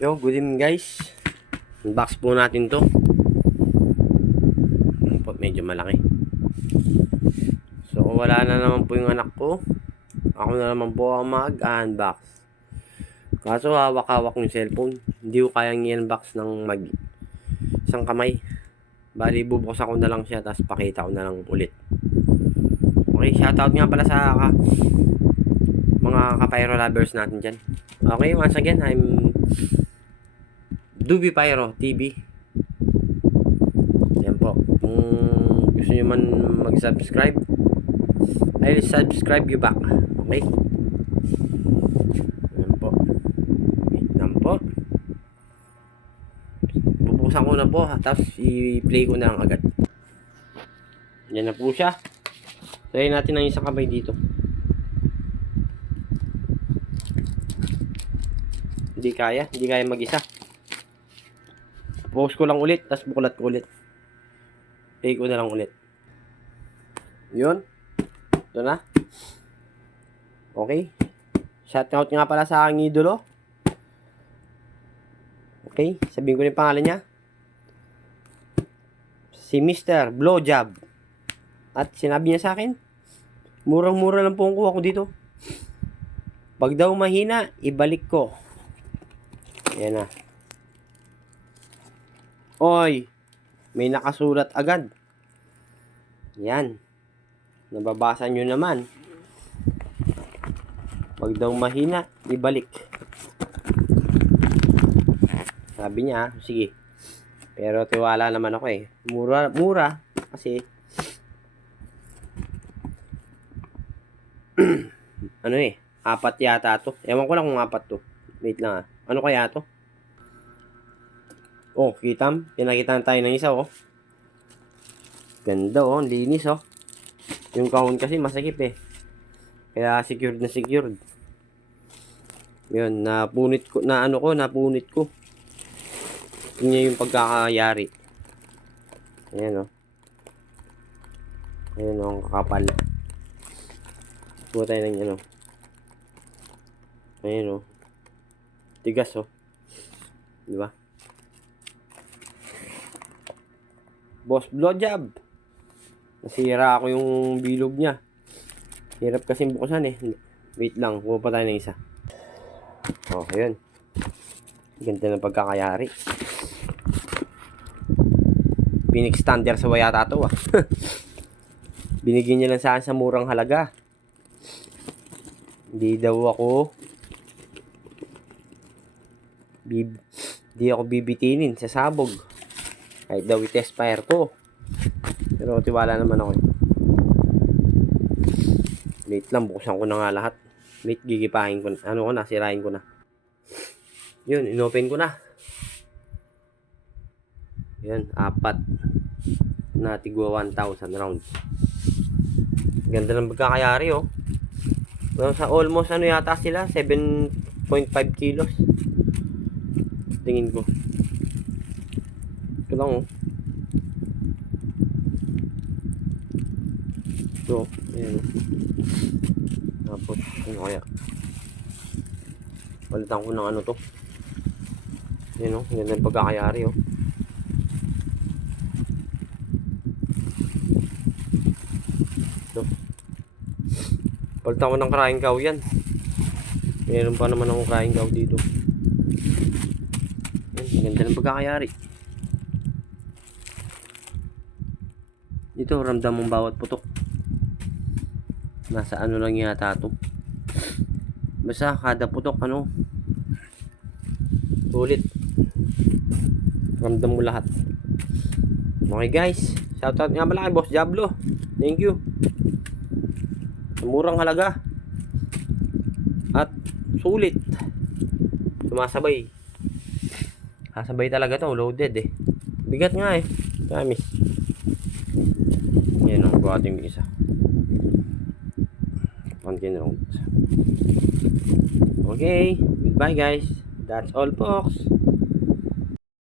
Yo, good evening guys. Unbox po natin to. Medyo malaki. So, wala na naman po yung anak ko. Ako na naman po ang mag-unbox. Kaso hawak-hawak yung cellphone. Hindi ko kayang i-unbox ng isang kamay. Bali, bubuksan ko na lang siya, tapos pakita ko na lang ulit. Okay, shoutout nga pala sa mga ka-pyro lovers natin dyan. Okay, once again, I'm Dubi Pyro TV. Yan po. Kung gusto nyo man mag-subscribe, I'll subscribe you back. Okay? Yan po. Wait lang po. Bubuksan ko na po, tapos i-play ko na lang agad. Yan na po siya. Try natin ang isang kamay dito. Hindi kaya mag-isa. Post ko lang ulit, tapos bukulat ko ulit. Play ko na lang ulit. Yun. Ito na. Okay. Shoutout nga pala sa aking idolo. Okay. Sabihin ko na yung pangalan niya. Si Mr. Blowjob. At sinabi niya sa akin, murang-mura lang po ang kuha ko dito. Pag daw mahina, ibalik ko. Yan na. Oy, may nakasulat agad. Yan. Nababasa nyo naman. Pag daw mahina, ibalik. Sabi niya, sige. Pero tiwala naman ako eh. Mura kasi ano eh, 4 yata to. Ewan ko lang kung 4 to. Wait lang ah. Ano kaya to? Oh, kitam. Pinakita tayo ng isa oh. Ganda oh, linis oh. Yung kahon kasi masakit eh. Kaya secured na secured. Yun, napunit ko. Tingnan yung pagkakayari. Ayan oh. Ayan oh, ang kakapal. Buo tayo ng ano. Ayan oh. Tigas oh. Diba? Boss Blowjob. Nasira ako yung bilog niya. Hirap kasi buksan eh. Wait lang, kuha pa tayo ng isa. Oh, ayun. Ganda ng pagkakayari. Pinextander sa wayata to ah. Binigyan niya lang sa akin sa murang halaga. Hindi ako bibitinin sa sabog. Kahit daw i-test fire ko. Pero tiwala naman ako. Wait lang, buksan ko na nga lahat. Wait, gigipahin ko. Sirain ko na. Yun, inopen ko na. Yun, 4 na tigwa 1,000 rounds. Ganda ng pagkakayari oh. Sa almost yata sila 7.5 kilos. Tingin ko. Ito lang oh. Ito, ayan. Tapos, ano kaya? Palitan ko ng ano to. Ayan oh, ganda ng pagkakayari oh. Ito. Palitan ko ng crying cow yan. Meron pa naman akong crying cow dito. Ayan, ganda ng pagkakayari. Ito, ramdam mong bawat putok. Nasa ano lang yata ito. Basta kada putok sulit. Ramdam mo lahat. Okay guys, shoutout nga pala kay Boss Diablo. Thank you. Murang halaga. At sulit. Sumasabay. Kasabay talaga to, loaded eh. Bigat nga eh. Promise. Yan ang buhatin yung isa. 1 round. Okay, goodbye guys. That's all folks.